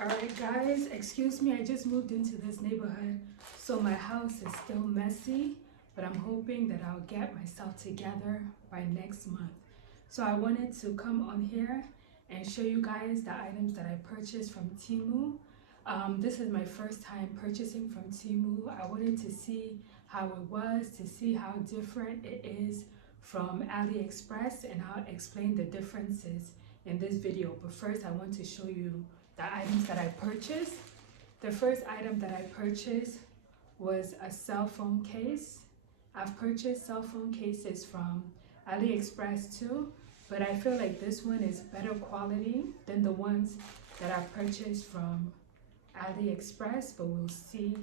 Alright guys, excuse me, I just moved into this neighborhood, so my house is still messy, but I'm hoping that I'll get myself together by next month. So I wanted to come on here and show you guys the items that I purchased from Temu. This is my first time purchasing from Temu. I wanted to see how it was, to see how different it is from AliExpress, and I'll explain the differences in this video. But first I want to show you the items that I purchased. The first item that I purchased was a cell phone case. I've purchased cell phone cases from AliExpress too, but I feel like this one is better quality than the ones that I've purchased from AliExpress, but we'll see.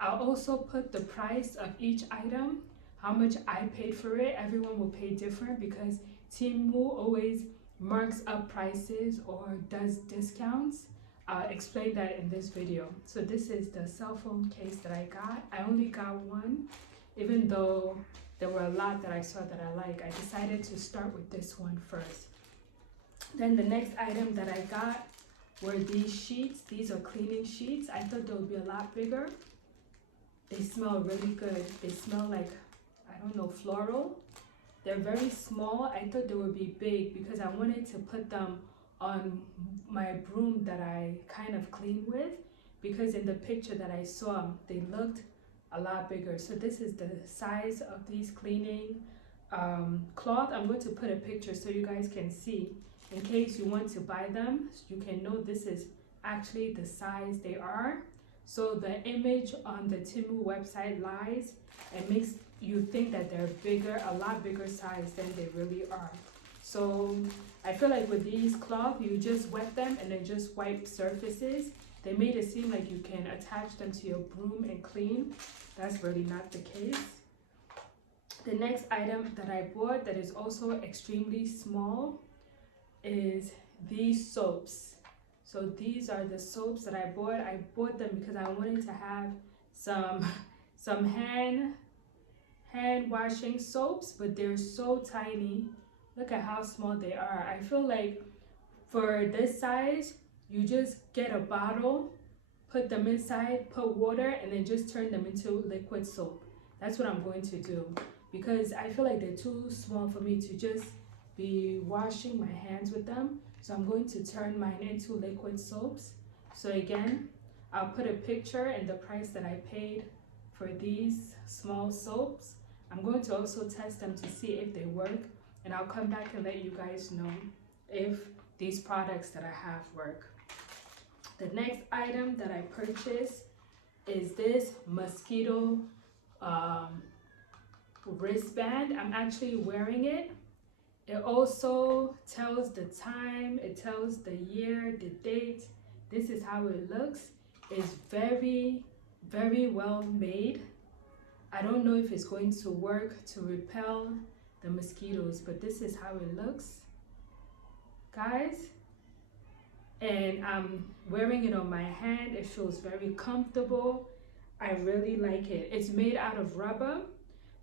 I'll also put the price of each item, how much I paid for it. Everyone will pay different because Temu always marks up prices or does discounts. I'll explain that in this video. So this is the cell phone case that I got. I only got one, even though there were a lot that I saw that I like. I decided to start with this one first. Then the next item that I got were these sheets. These are cleaning sheets. I thought they would be a lot bigger. They smell really good. They smell like, I don't know, floral. They're very small. I thought they would be big because I wanted to put them on my broom that I kind of clean with, because in the picture that I saw, they looked a lot bigger. So this is the size of these cleaning cloth. I'm going to put a picture so you guys can see. In case you want to buy them, you can know this is actually the size they are. So the image on the Temu website lies and makes you think that they're bigger, a lot bigger size than they really are. So I feel like with these cloth, you just wet them and then just wipe surfaces. They made it seem like you can attach them to your broom and clean. That's really not the case. The next item that I bought that is also extremely small is these soaps. So these are the soaps that I bought. I bought them because I wanted to have some hand washing soaps, but they're so tiny. Look at how small they are. I feel like for this size, you just get a bottle, put them inside, put water, and then just turn them into liquid soap. That's what I'm going to do, because I feel like they're too small for me to just be washing my hands with them. So I'm going to turn mine into liquid soaps. So again, I'll put a picture and the price that I paid for these small soaps. I'm going to also test them to see if they work, and I'll come back and let you guys know if these products that I have work. The next item that I purchased is this mosquito wristband. I'm actually wearing it. It also tells the time, it tells the year, the date. This is how it looks. It's very, very well made. I don't know if it's going to work to repel the mosquitoes, but this is how it looks, guys. And I'm wearing it on my hand. It feels very comfortable. I really like it. It's made out of rubber,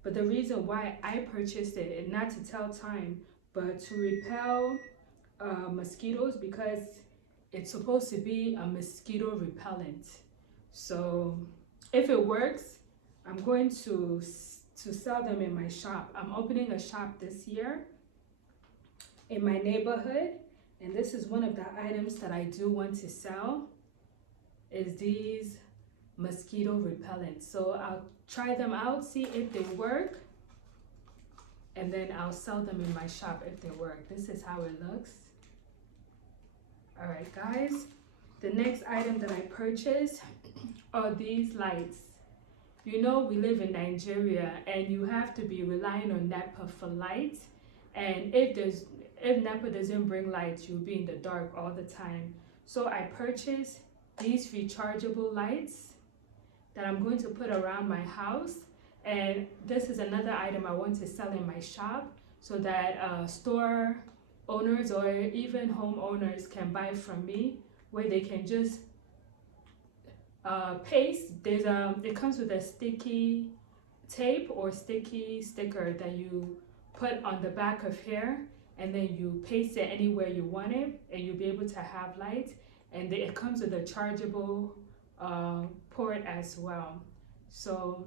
but the reason why I purchased it, and not to tell time, but to repel mosquitoes, because it's supposed to be a mosquito repellent. So if it works, I'm going to sell them in my shop. I'm opening a shop this year in my neighborhood, and this is one of the items that I do want to sell, is these mosquito repellents. So I'll try them out, see if they work, and then I'll sell them in my shop if they work. This is how it looks. All right, guys. The next item that I purchased are these lights. You know, we live in Nigeria and you have to be relying on NEPA for lights. And if NEPA doesn't bring lights, you'll be in the dark all the time. So I purchased these rechargeable lights that I'm going to put around my house. And this is another item I want to sell in my shop so that store owners or even homeowners can buy from me, where they can just paste. It comes with a sticky tape or sticky sticker that you put on the back of here, and then you paste it anywhere you want it, and you'll be able to have lights. and it comes with a chargeable port as well. So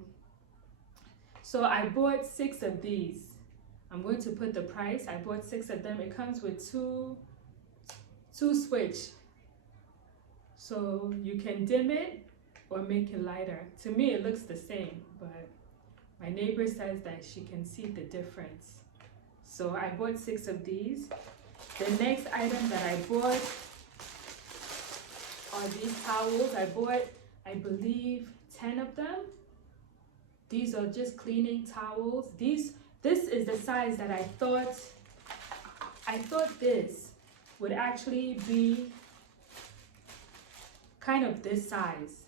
I bought 6 of these. I'm going to put the price. I bought 6 of them. It comes with two switch, so you can dim it or make it lighter. To me it looks the same, but my neighbor says that she can see the difference. So I bought 6 of these. The next item that I bought are these towels. I bought, I believe, 10 of them. These are just cleaning towels. This is the size that I thought this would actually be kind of this size.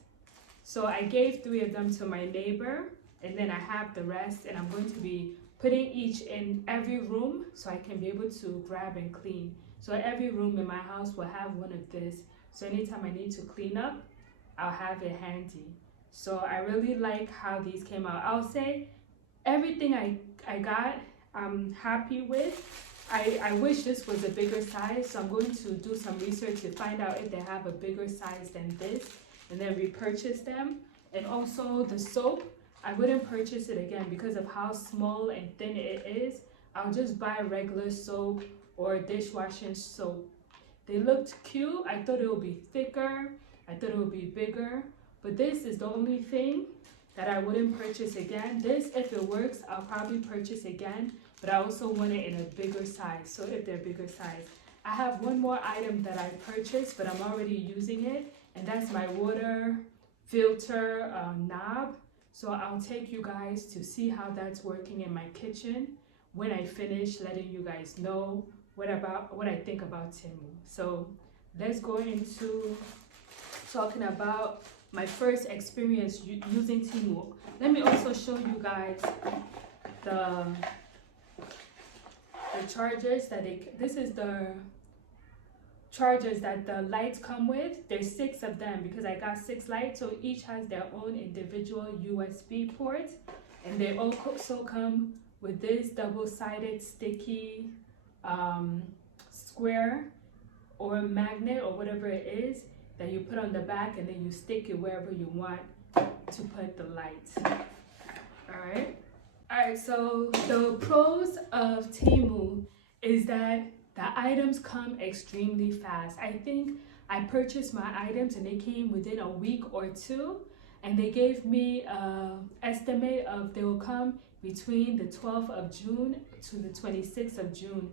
So I gave 3 of them to my neighbor, and then I have the rest, and I'm going to be putting each in every room so I can be able to grab and clean. So every room in my house will have one of this. So anytime I need to clean up, I'll have it handy. So I really like how these came out. I'll say everything I got, I'm happy with. I wish this was a bigger size, so I'm going to do some research to find out if they have a bigger size than this, and then repurchase them. And also the soap, I wouldn't purchase it again because of how small and thin it is. I'll just buy regular soap or dishwashing soap. They looked cute. I thought it would be thicker. I thought it would be bigger. But this is the only thing that I wouldn't purchase again. This, if it works, I'll probably purchase again. But I also want it in a bigger size. So if they're bigger size. I have one more item that I purchased, but I'm already using it. And that's my water filter knob. So I'll take you guys to see how that's working in my kitchen when I finish letting you guys know what I think about Temu. So let's go into talking about my first experience using Temu. Let me also show you guys the chargers that this is the chargers that the lights come with. There's 6 of them because I got 6 lights, so each has their own individual USB port, and they also come with this double-sided sticky square or magnet or whatever it is that you put on the back, and then you stick it wherever you want to put the light. All right, so the pros of Temu is that the items come extremely fast. I think I purchased my items and they came within a week or 2, and they gave me an estimate of they will come between the 12th of June to the 26th of June.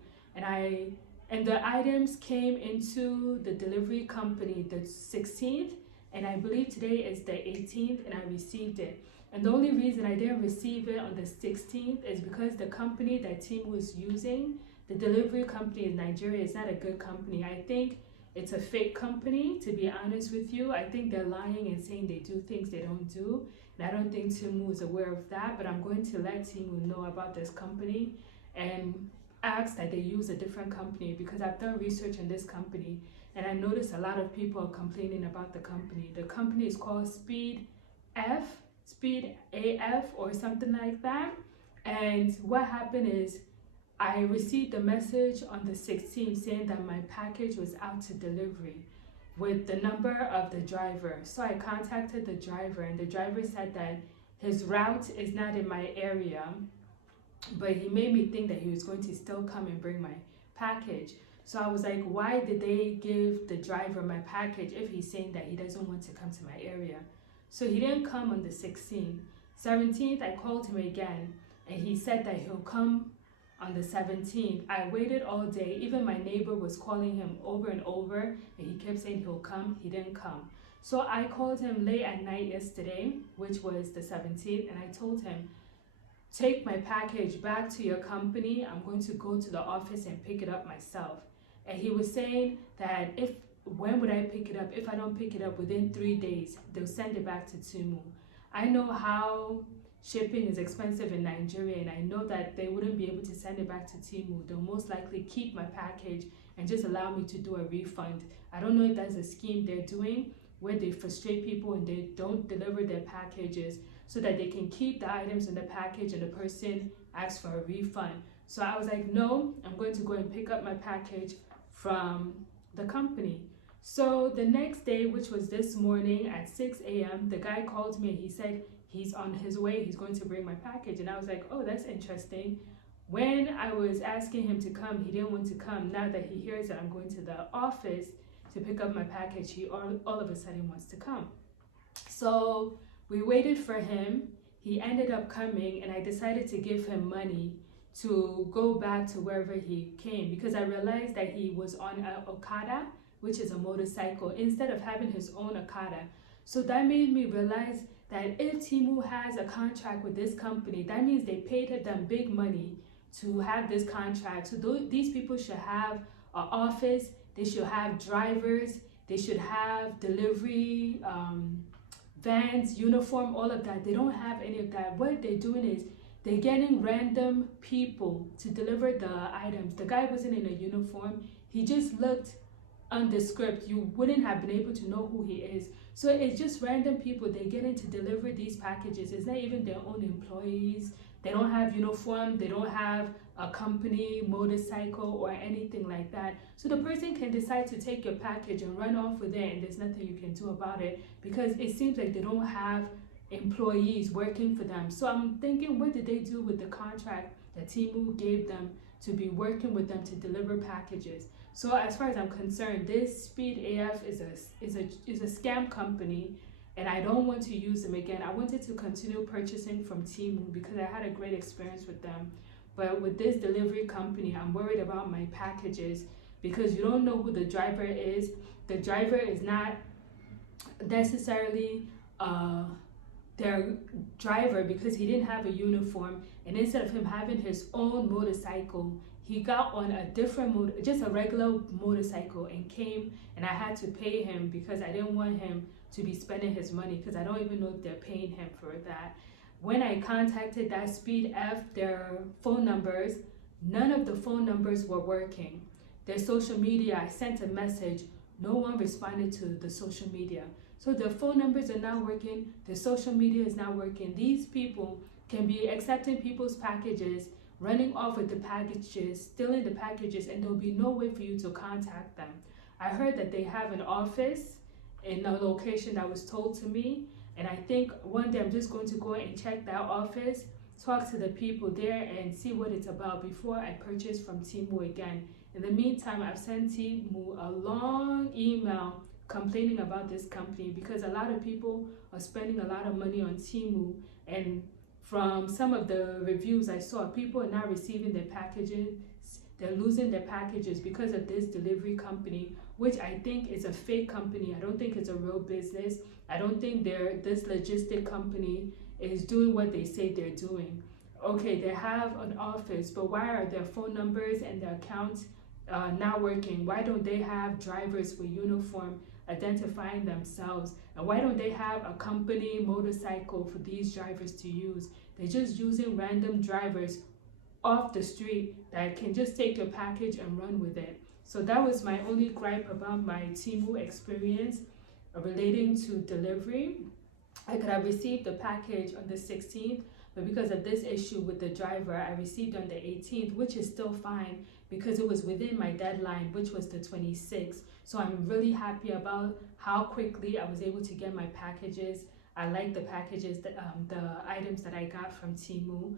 And the items came into the delivery company the 16th, and I believe today is the 18th, and I received it. And the only reason I didn't receive it on the 16th is because the company that Temu is using, the delivery company in Nigeria, is not a good company. I think it's a fake company, to be honest with you. I think they're lying and saying they do things they don't do. And I don't think Temu is aware of that, but I'm going to let Temu know about this company and ask that they use a different company, because I've done research on this company and I noticed a lot of people are complaining about the company. The company is called Speed AF or something like that. And what happened is I received a message on the 16th saying that my package was out to delivery with the number of the driver. So I contacted the driver, and the driver said that his route is not in my area, but he made me think that he was going to still come and bring my package. So I was like, why did they give the driver my package if he's saying that he doesn't want to come to my area? So he didn't come on the 16th. 17th, I called him again, and he said that he'll come on the 17th. I waited all day. Even my neighbor was calling him over and over, and he kept saying he'll come. He didn't come. So I called him late at night yesterday, which was the 17th, and I told him, take my package back to your company. I'm going to go to the office and pick it up myself. And he was saying that when would I pick it up? If I don't pick it up within 3 days, they'll send it back to Temu. I know how shipping is expensive in Nigeria, and I know that they wouldn't be able to send it back to Temu. They'll most likely keep my package and just allow me to do a refund. I don't know if that's a scheme they're doing where they frustrate people and they don't deliver their packages so that they can keep the items in the package and the person asks for a refund. So I was like, no, I'm going to go and pick up my package from the company. So the next day, which was this morning at 6 a.m., the guy called me and he said he's on his way, he's going to bring my package. And I was like, oh, that's interesting. When I was asking him to come, he didn't want to come. Now that he hears that I'm going to the office to pick up my package, he all of a sudden wants to come. So we waited for him. He ended up coming, and I decided to give him money to go back to wherever he came, because I realized that he was on an Okada, which is a motorcycle, instead of having his own Okada. So that made me realize that if Temu has a contract with this company, that means they paid them big money to have this contract. So these people should have an office, they should have drivers, they should have delivery vans, uniform, all of that. They don't have any of that. What they're doing is they're getting random people to deliver the items. The guy wasn't in a uniform. He just looked nondescript. You wouldn't have been able to know who he is. So it's just random people they get in to deliver these packages. It's not even their own employees. They don't have uniform. They don't have a company, motorcycle, or anything like that. So the person can decide to take your package and run off with it, and there's nothing you can do about it, because it seems like they don't have employees working for them. So I'm thinking, what did they do with the contract that Temu gave them to be working with them to deliver packages? So as far as I'm concerned, this Speed AF is a scam company, and I don't want to use them again. I wanted to continue purchasing from Temu because I had a great experience with them. But with this delivery company, I'm worried about my packages, because you don't know who the driver is. The driver is not necessarily their driver, because he didn't have a uniform, and instead of him having his own motorcycle, he got on a different just a regular motorcycle, and came, and I had to pay him because I didn't want him to be spending his money, because I don't even know if they're paying him for that. When I contacted that Speed F, their phone numbers, none of the phone numbers were working. Their social media, I sent a message, no one responded to the social media. So the phone numbers are not working, the social media is not working. These people can be accepting people's packages, running off with the packages, stealing the packages, and there'll be no way for you to contact them. I heard that they have an office in a location that was told to me, and I think one day I'm just going to go and check that office, talk to the people there, and see what it's about before I purchase from Temu again. In the meantime, I've sent Temu a long email complaining about this company, because a lot of people are spending a lot of money on Temu, and from some of the reviews I saw, people are not receiving their packages. They're losing their packages because of this delivery company, which I think is a fake company. I don't think it's a real business. I don't think this logistic company is doing what they say they're doing. Okay, they have an office, but why are their phone numbers and their accounts not working? Why don't they have drivers with uniform identifying themselves? And why don't they have a company motorcycle for these drivers to use? They're just using random drivers off the street that can just take your package and run with it. So that was my only gripe about my Temu experience relating to delivery. I could have received the package on the 16th, but because of this issue with the driver, I received on the 18th, which is still fine because it was within my deadline, which was the 26th. So I'm really happy about how quickly I was able to get my packages. I like the packages, the items that I got from Temu.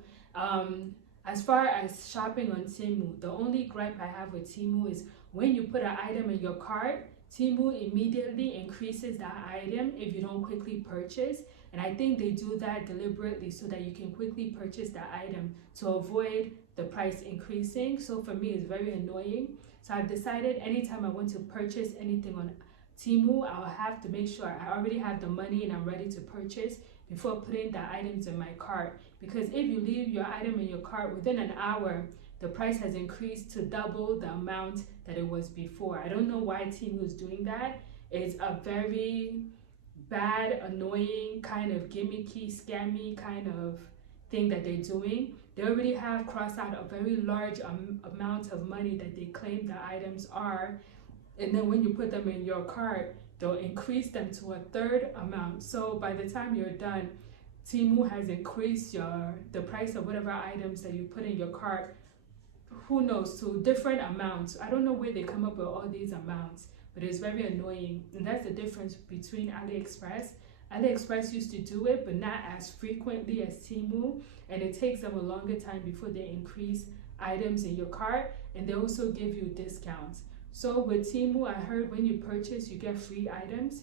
As far as shopping on Temu, the only gripe I have with Temu is when you put an item in your cart, Temu immediately increases that item if you don't quickly purchase. And I think they do that deliberately so that you can quickly purchase that item to avoid the price increasing. So for me, it's very annoying. So I've decided anytime I want to purchase anything on Temu, I'll have to make sure I already have the money and I'm ready to purchase before putting the items in my cart. Because if you leave your item in your cart within an hour, the price has increased to double the amount that it was before. I don't know why Temu is doing that. It's a very bad, annoying, kind of gimmicky, scammy kind of thing that they're doing. They already have crossed out a very large amount of money that they claim the items are, and then when you put them in your cart, they'll increase them to a third amount. So by the time you're done, Temu has increased the price of whatever items that you put in your cart, who knows, to different amounts. I don't know where they come up with all these amounts, but but it's very annoying. And that's the difference between AliExpress. AliExpress used to do it, but not as frequently as Temu, and it takes them a longer time before they increase items in your cart, and they also give you discounts. So with Temu, I heard when you purchase, you get free items.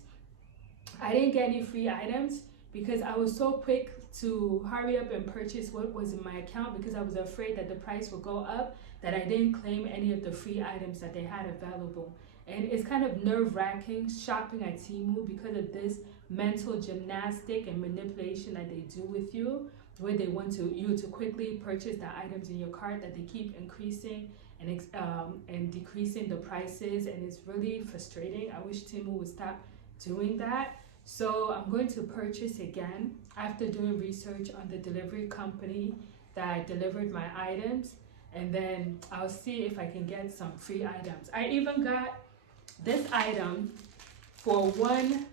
I didn't get any free items because I was so quick to hurry up and purchase what was in my account because I was afraid that the price would go up, that I didn't claim any of the free items that they had available. And it's kind of nerve-wracking shopping at Temu because of this mental gymnastic and manipulation that they do with you, where they want you to quickly purchase the items in your cart, that they keep increasing and decreasing the prices, and it's really frustrating. I wish Temu would stop doing that. So I'm going to purchase again after doing research on the delivery company that delivered my items, and then I'll see if I can get some free items. I even got this item for $1.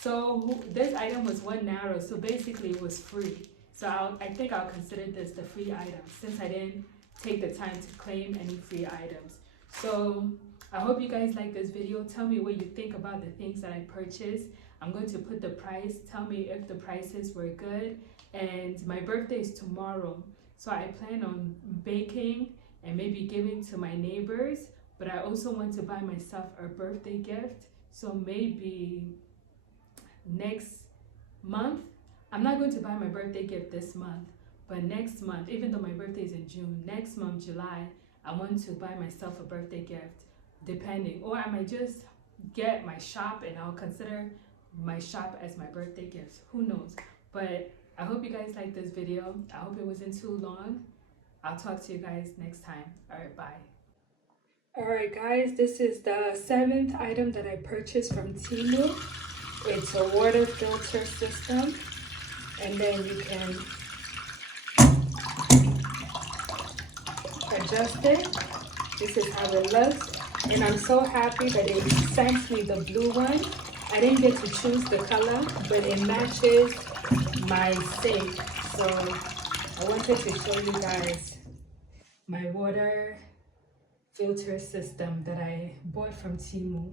So this item was $1, so basically it was free. So I think I'll consider this the free item since I didn't take the time to claim any free items. So I hope you guys like this video. Tell me what you think about the things that I purchased. I'm going to put the price. Tell me if the prices were good. And my birthday is tomorrow, so I plan on baking and maybe giving to my neighbors, but I also want to buy myself a birthday gift. So maybe next month, I'm not going to buy my birthday gift this month, but next month, even though my birthday is in June, next month, July, I want to buy myself a birthday gift, depending. Or I might just get my shop and I'll consider my shop as my birthday gift. Who knows? But I hope you guys liked this video. I hope it wasn't too long. I'll talk to you guys next time. All right, bye. All right, guys, this is the 7th item that I purchased from Temu. It's a water filter system, and then you can adjust it. This is how it looks, and I'm so happy that they sent me the blue one. I didn't get to choose the color, but it matches my sink. So I wanted to show you guys my water filter system that I bought from Temu.